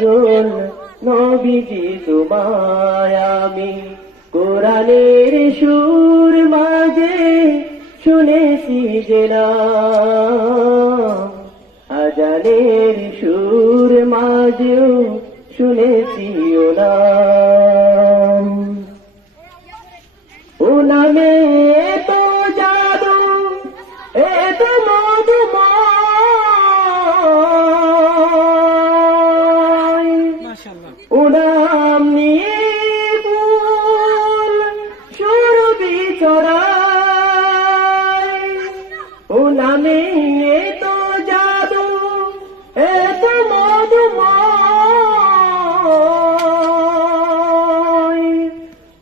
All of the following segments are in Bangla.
রাসূল নবীজি তোমায় আমি কোরআনের সুর মাঝে শুনেছি যে নাম, আজানের সুর মাঝেও শুনেছি ও নাম। ও নামে তো জাদু, এত মধুময়, ও নাম নিয়ে ফুল সুরভি ছড়ায়, ও নামে তো জাদু, এত মধুময়,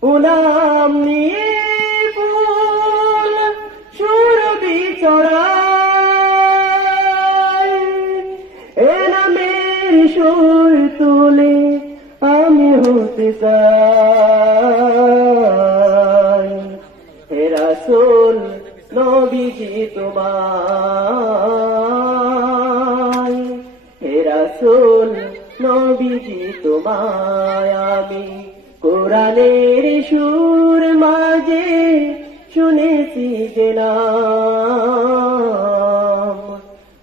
ও নাম নিয়ে ফুল সুরভি ছড়ায়। এ নামের সুর তুলে আমি হতে চাই, হে রাসূল নবীজি তোমায়, হে রাসূল নবীজি তোমায় আমি কোরআনের সুর মাঝে শুনেছি যে নাম,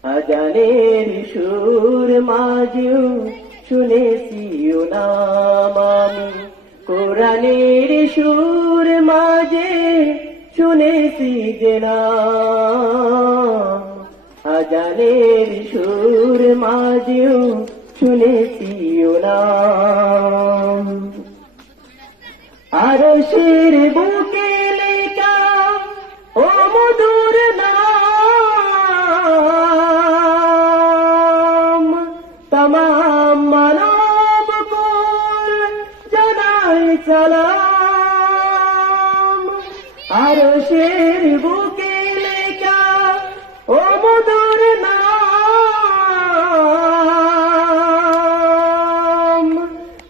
আজানের সুর মাঝেও শুনেছি ও নাম। আমি কোরআনের সুর মাঝে শুনেছি যে নাম, আজানের সুর মাঝেও শুনেছি ও নাম। আরশের বুকে লেখা ও মধুর নাম, তমাম মানব কুল জানাই সালাম। আরশের বুকে লেখা ও মধুর নাম,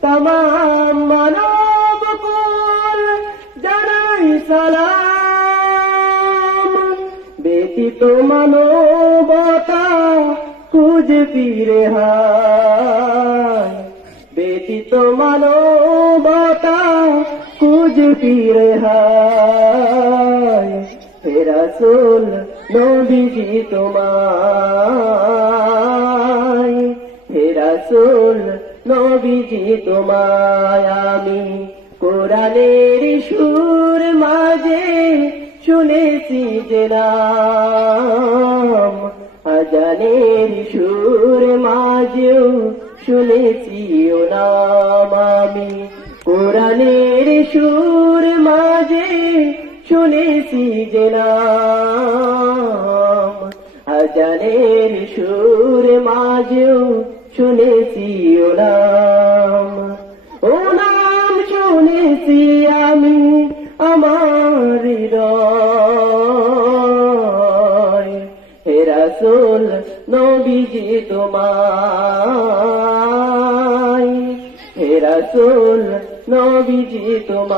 তমাম মানব কুল জানাই সালাম। ব্যতীত মানবতা খুঁজে ফিরে হায়, ব্যতীত মানবতা খুঁজে ফিরে হায়, হে রাসূল নবীজি তোমায়, হে রাসূল নবীজি তোমায় আমি কোরআনের সুর মাঝে শুনেছি যে নাম, আজানের সুর মাঝেও শুনেছি ও নাম। আমি কোরআনের সুর মাঝে শুনেছি যে নাম, আজানের সুর মাঝেও শুনেছি ও নাম। ও নাম শুনেছি আমি আমার হৃদয়, হে রাসূল নবীজি তোমায়, হে রাসূল নবীজি তোমায়,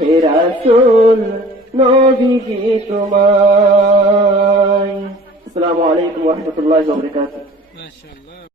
হে রাসূল নবীজি তোমায়। আসসালামু আলাইকুম ওয়া রাহমাতুল্লাহি ওয়া বারাকাতুহু।